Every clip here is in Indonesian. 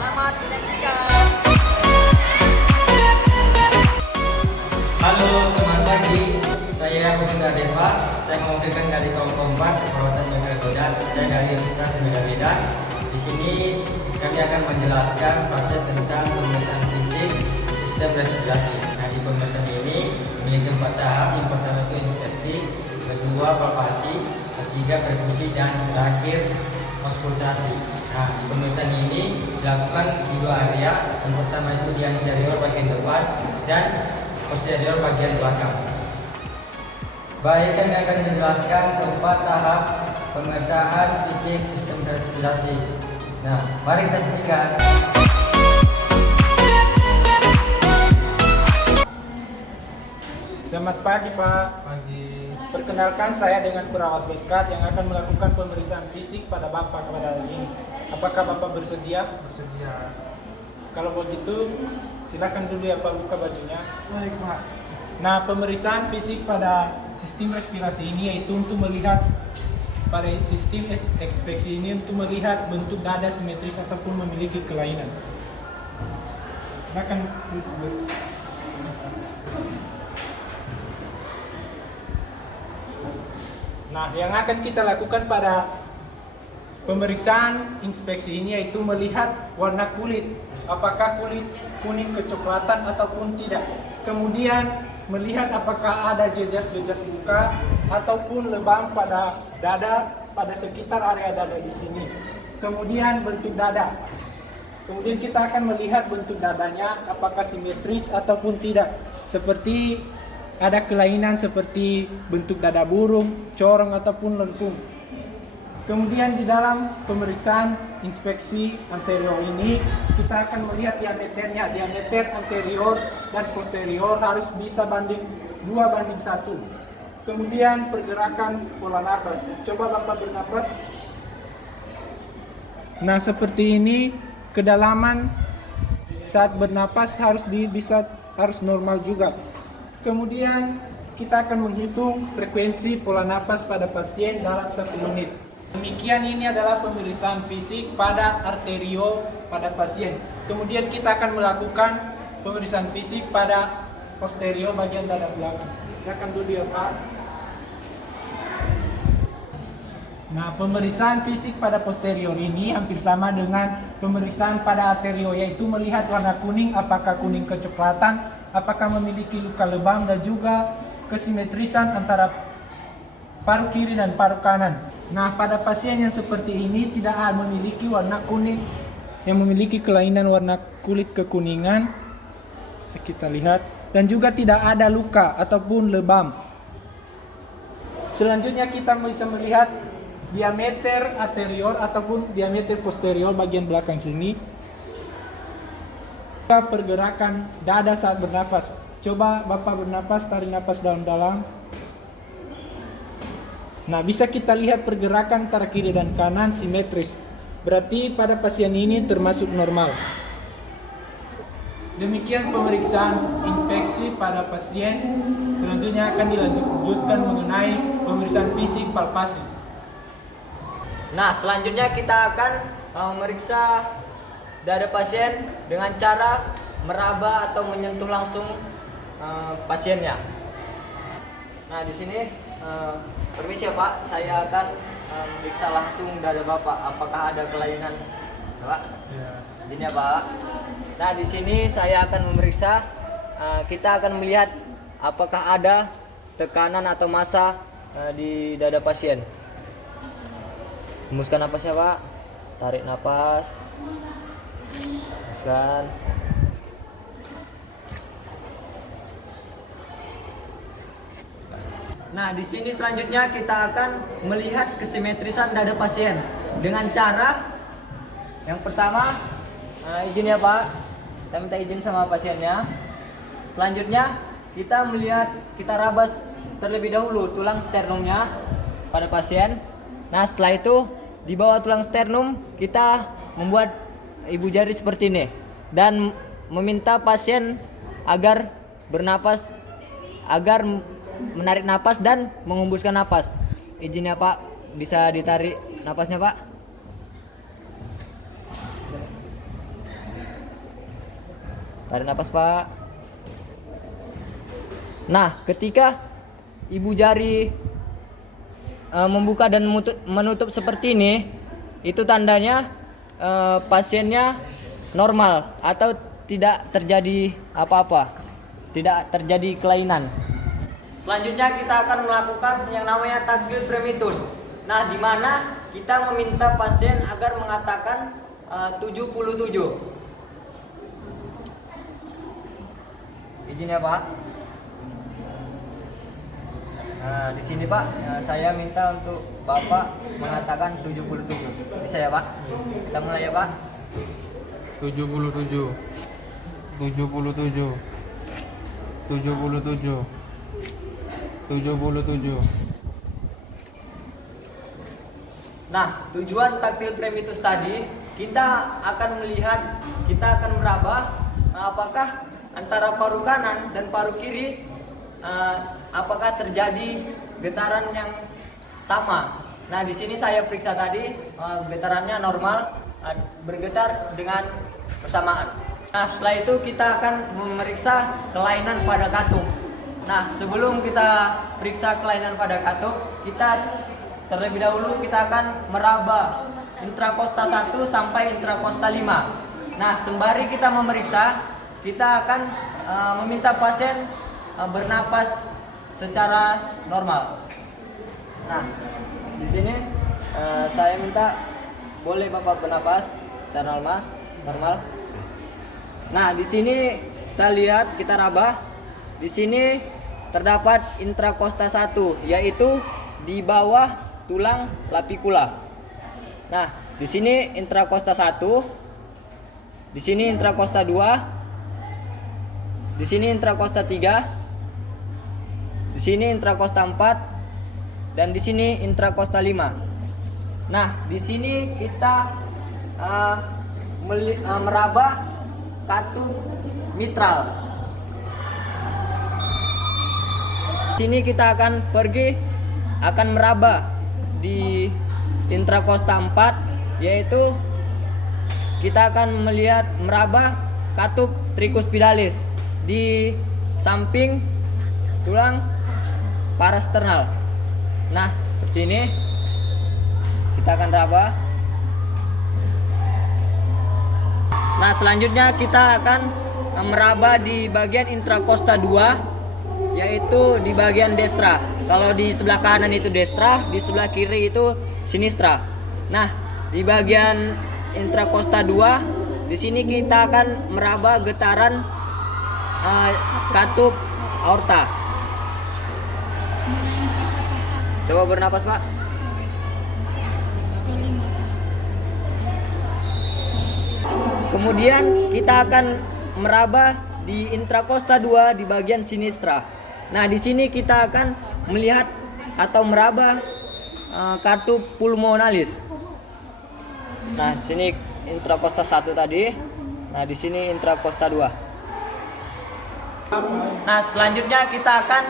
Selamat menyaksikan. Halo, selamat pagi. Saya Bunda Deva. Saya mewakilkan dari kelompok 4 perawatan Bengkel Godan. Saya dari Universitas Medan. Di sini kami akan menjelaskan praktek tentang pemeriksaan fisik sistem respirasi. Nah, di pemeriksaan ini memiliki 4 tahap. Yang pertama itu inspeksi, kedua palpasi, ketiga perkusi, dan terakhir auskultasi. Nah, di pemeriksaan ini dilakukan di 2 area. Yang pertama itu di anterior bagian depan dan posterior bagian belakang. Baik, kami akan menjelaskan keempat tahap pemeriksaan fisik sistem respirasi. Nah, mari kita saksikan. Selamat pagi Pak. Pagi. Perkenalkan saya dengan perawat bekat yang akan melakukan pemeriksaan fisik pada Bapak kepada ini. Apakah Bapak bersedia? Bersedia. Kalau begitu, silakan dulu ya Pak buka bajunya. Baik Pak. Nah, pemeriksaan fisik pada sistem respirasi ini yaitu untuk melihat pada sistem ekspeksi ini untuk melihat bentuk dada simetris ataupun memiliki kelainan. Silakan. Nah, yang akan kita lakukan pada pemeriksaan inspeksi ini yaitu melihat warna kulit, apakah kulit kuning kecoklatan ataupun tidak. Kemudian melihat apakah ada jejas-jejas luka ataupun lebam pada dada, pada sekitar area dada di sini. Kemudian bentuk dada. Kemudian kita akan melihat bentuk dadanya apakah simetris ataupun tidak. Seperti ada kelainan seperti bentuk dada burung, corong ataupun lengkung. Kemudian di dalam pemeriksaan inspeksi anterior ini kita akan melihat diameternya. Diameter anterior dan posterior harus bisa banding 2:1. Kemudian pergerakan pola napas. Coba Bapak bernapas. Nah, seperti ini kedalaman saat bernapas harus normal juga. Kemudian kita akan menghitung frekuensi pola napas pada pasien dalam 1 menit. Demikian ini adalah pemeriksaan fisik pada arterio pada pasien. Kemudian kita akan melakukan pemeriksaan fisik pada posterior bagian dada belakang. Silakan dulu ya Pak. Nah, pemeriksaan fisik pada posterior ini hampir sama dengan pemeriksaan pada arterio, yaitu melihat warna kuning, apakah kuning kecoklatan, apakah memiliki luka lebam, dan juga kesimetrisan antara paru kiri dan paru kanan. Nah, pada pasien yang seperti ini tidak memiliki warna kuning, yang memiliki kelainan warna kulit kekuningan, kita lihat, dan juga tidak ada luka ataupun lebam. Selanjutnya kita bisa melihat diameter anterior ataupun diameter posterior bagian belakang sini. Pergerakan dada saat bernafas. Coba Bapak bernafas, tarik nafas dalam-dalam. Nah, bisa kita lihat pergerakan antara kiri dan kanan simetris. Berarti pada pasien ini termasuk normal. Demikian pemeriksaan infeksi pada pasien. Selanjutnya akan dilanjutkan mengenai pemeriksaan fisik palpasi. Nah, selanjutnya kita akan memeriksa dada pasien dengan cara meraba atau menyentuh langsung pasiennya. Nah, di sini permisi ya Pak, saya akan memeriksa langsung dada Bapak. Apakah ada kelainan, Pak? Ya. Izin ya Pak. Nah, di sini saya akan memeriksa. Kita akan melihat apakah ada tekanan atau massa di dada pasien. Hembuskan napas ya Pak. Tarik napas. Hembuskan. Nah, di sini selanjutnya kita akan melihat kesimetrisan dada pasien dengan cara yang pertama, izin ya Pak. Kita minta izin sama pasiennya. Selanjutnya kita rabas terlebih dahulu tulang sternumnya pada pasien. Nah, setelah itu di bawah tulang sternum kita membuat ibu jari seperti ini dan meminta pasien agar bernapas, agar menarik napas dan menghembuskan napas. Izin ya Pak, bisa ditarik napasnya Pak. Tarik napas, Pak. Nah, ketika ibu jari membuka dan menutup seperti ini, itu tandanya pasiennya normal atau tidak terjadi apa-apa, tidak terjadi kelainan. Selanjutnya kita akan melakukan yang namanya takbir premitus. Nah, di mana kita meminta pasien agar mengatakan 77. Izin ya, Pak. Nah, di sini Pak, saya minta untuk Bapak mengatakan 77. Bisa ya, Pak? Kita mulai ya, Pak. 77 77 77 77. Nah, tujuan taktil premitus tadi, kita akan melihat, kita akan meraba apakah antara paru kanan dan paru kiri apakah terjadi getaran yang sama. Nah, di sini saya periksa tadi getarannya normal, bergetar dengan bersamaan. Nah, setelah itu kita akan memeriksa kelainan pada katup. Nah, sebelum kita periksa kelainan pada katup, kita terlebih dahulu kita akan meraba intrakosta 1 sampai intrakosta 5. Nah, sembari kita memeriksa, kita akan meminta pasien bernapas secara normal. Nah, di sini saya minta boleh Bapak bernapas secara normal. Nah, di sini kita lihat, kita raba. Di sini terdapat intrakosta 1, yaitu di bawah tulang lapikula. Nah, di sini intrakosta 1, di sini intrakosta 2, di sini intrakosta 3, di sini intrakosta 4, dan di sini intrakosta 5. Nah, di sini kita meraba katup mitral. Di sini kita akan meraba di intrakosta 4, yaitu kita akan meraba katup tricuspidalis di samping tulang parasternal. Nah, seperti ini kita akan raba. Nah, selanjutnya kita akan meraba di bagian intrakosta 2, yaitu di bagian destra. Kalau di sebelah kanan itu destra, di sebelah kiri itu sinistra. Nah, di bagian intrakosta 2, di sini kita akan meraba getaran katup aorta. Coba bernapas, Pak. Kemudian kita akan meraba di intrakosta 2 di bagian sinistra. Nah, di sini kita akan melihat atau meraba katup pulmonalis. Nah, sini intrakosta 1 tadi. Nah, di sini intrakosta 2. Nah, selanjutnya kita akan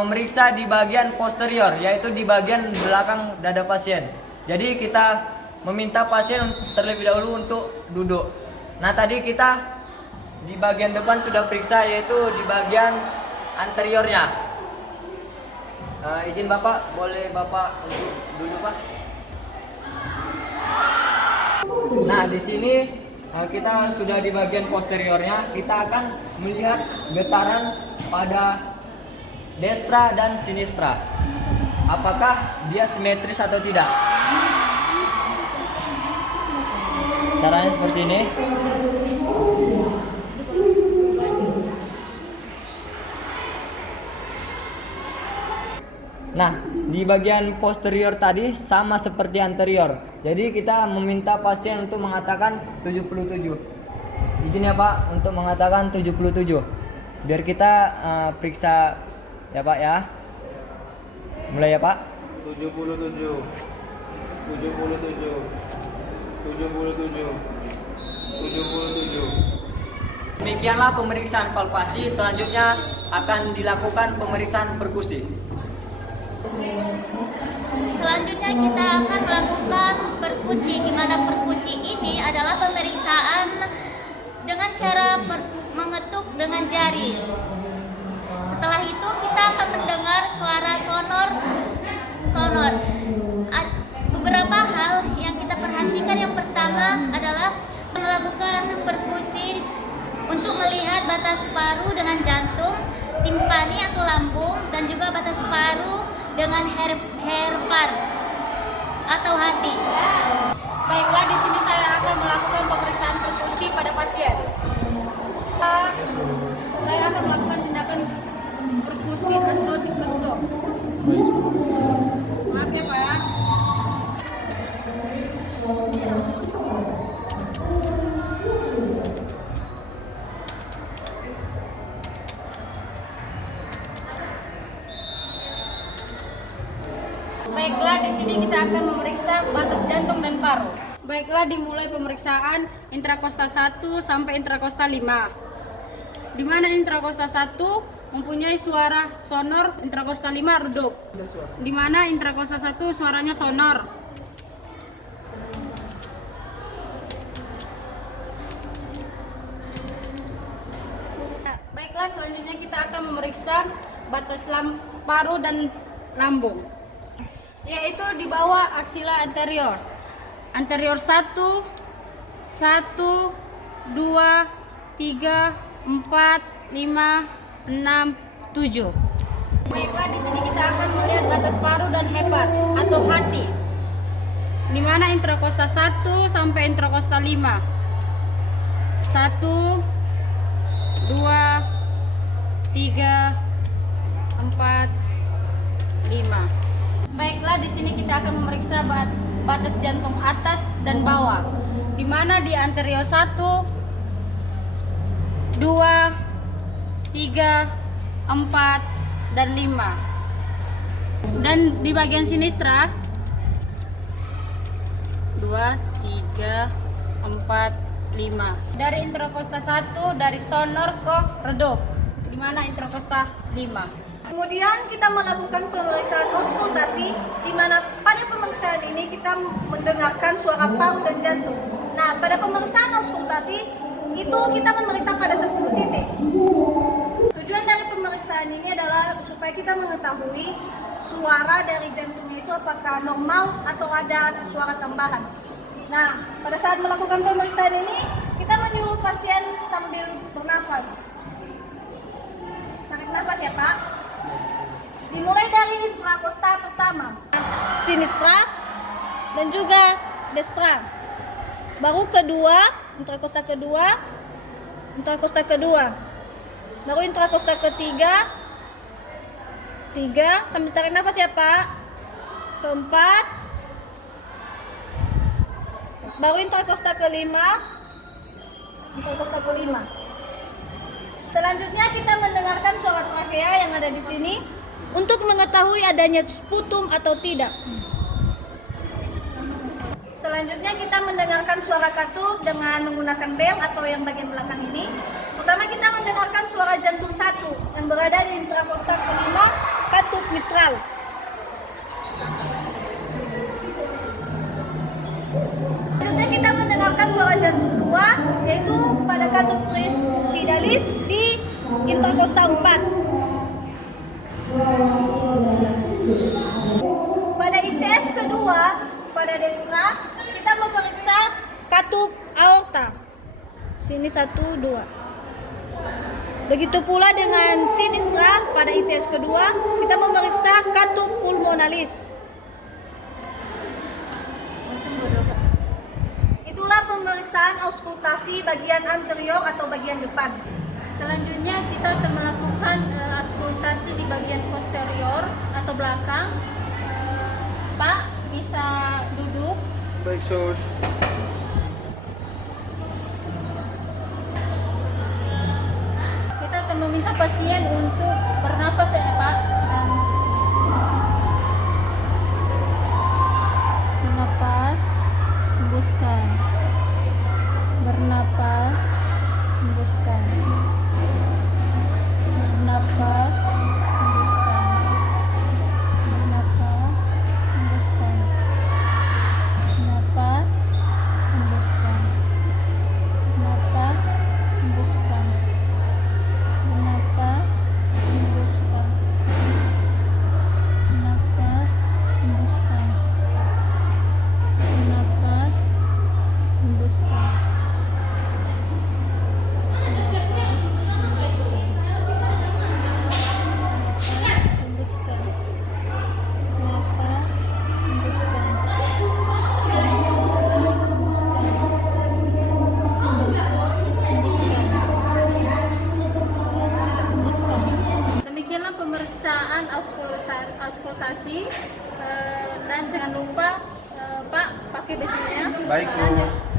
memeriksa di bagian posterior, yaitu di bagian belakang dada pasien. Jadi kita meminta pasien terlebih dahulu untuk duduk. Nah, tadi kita di bagian depan sudah periksa, yaitu di bagian anteriornya. Izin Bapak, boleh Bapak untuk duduk, Pak? Nah, di sini kita sudah di bagian posteriornya. Kita akan melihat getaran pada destra dan sinistra. Apakah dia simetris atau tidak? Caranya seperti ini. Nah, di bagian posterior tadi sama seperti anterior. Jadi kita meminta pasien untuk mengatakan 77. Izin ya, Pak, untuk mengatakan 77. Biar kita periksa ya, Pak ya. Mulai ya, Pak. 77 77 77 77. Demikianlah pemeriksaan palpasi. Selanjutnya akan dilakukan pemeriksaan perkusi. Selanjutnya kita akan melakukan perkusi, di mana perkusi ini adalah pemeriksaan dengan cara mengetuk dengan jari. Setelah itu kita akan mendengar suara sonor. Beberapa hal yang kita perhatikan, yang pertama adalah melakukan perkusi untuk melihat batas paru dengan jantung, timpani atau lambung, dan juga batas paru dengan herpar atau hati. Baiklah, di sini saya akan melakukan pemeriksaan perkusi pada pasien. Saya akan melakukan tindakan perkusi atau diketuk. Maaf ya Pak. Baiklah, di sini kita akan memeriksa batas jantung dan paru. Baiklah, dimulai pemeriksaan intrakosta 1 sampai intrakosta 5. Di mana intrakosta 1 mempunyai suara sonor, intrakosta 5 redup. Di mana intrakosta 1 suaranya sonor. Baiklah, selanjutnya kita akan memeriksa batas paru dan lambung, yaitu di bawah aksila anterior. Anterior 1, 2, 3, 4, 5, 6, 7. Baiklah, di sini kita akan melihat batas paru dan hepat atau hati. Di mana intrakosta 1 sampai intrakosta 5. 1, 2, 3, 4, 5. Baiklah, di sini kita akan memeriksa batas jantung atas dan bawah. Di mana di anterior 1, 2, 3, 4, dan 5. Dan di bagian sinistra 2, 3, 4, 5. Dari intrakosta 1 dari sonor ke redup. Di mana intrakosta 5. Kemudian kita melakukan pemeriksaan auskultasi, di mana pada pemeriksaan ini kita mendengarkan suara paru dan jantung. Nah, pada pemeriksaan auskultasi itu kita memeriksa pada 10 titik. Tujuan dari pemeriksaan ini adalah supaya kita mengetahui suara dari jantungnya itu apakah normal atau ada suara tambahan. Nah, pada saat melakukan pemeriksaan ini kita menyuruh pasien sambil bernafas. Tarik nafas ya Pak. Dimulai dari intrakosta pertama, sinistra dan juga destra. Baru kedua, intrakosta kedua, baru intrakosta ketiga, 3, sambil tarik nafas ya Pak. Keempat, baru intrakosta kelima. Selanjutnya kita mendengarkan suara trakea yang ada di sini untuk mengetahui adanya sputum atau tidak. Selanjutnya kita mendengarkan suara katup dengan menggunakan bel atau yang bagian belakang ini. Pertama kita mendengarkan suara jantung 1 yang berada di intrakosta kelima, katup mitral. Selanjutnya kita mendengarkan suara jantung 2 yaitu pada katup tricuspidalis di intrakosta 4. Pada ICS kedua, pada destra, kita memeriksa katup aorta. Sini 1, 2. Begitu pula dengan sinistra, pada ICS kedua, kita memeriksa katup pulmonalis. Itulah pemeriksaan auskultasi bagian anterior atau bagian depan. Selanjutnya kita akan melakukan auskultasi di bagian posterior atau belakang. Pak, bisa duduk. Baik, Sus. Kita akan meminta pasien untuk bernapas ya Pak. Dan bernapas, hembuskan. Bernapas, hembuskan. Bernapas, hembuskan. Bernapas, hembuskan. Bernapas, hembuskan. Bernapas, auskultasi dan jangan lupa Pak pakai bajunya. Baik, Sus.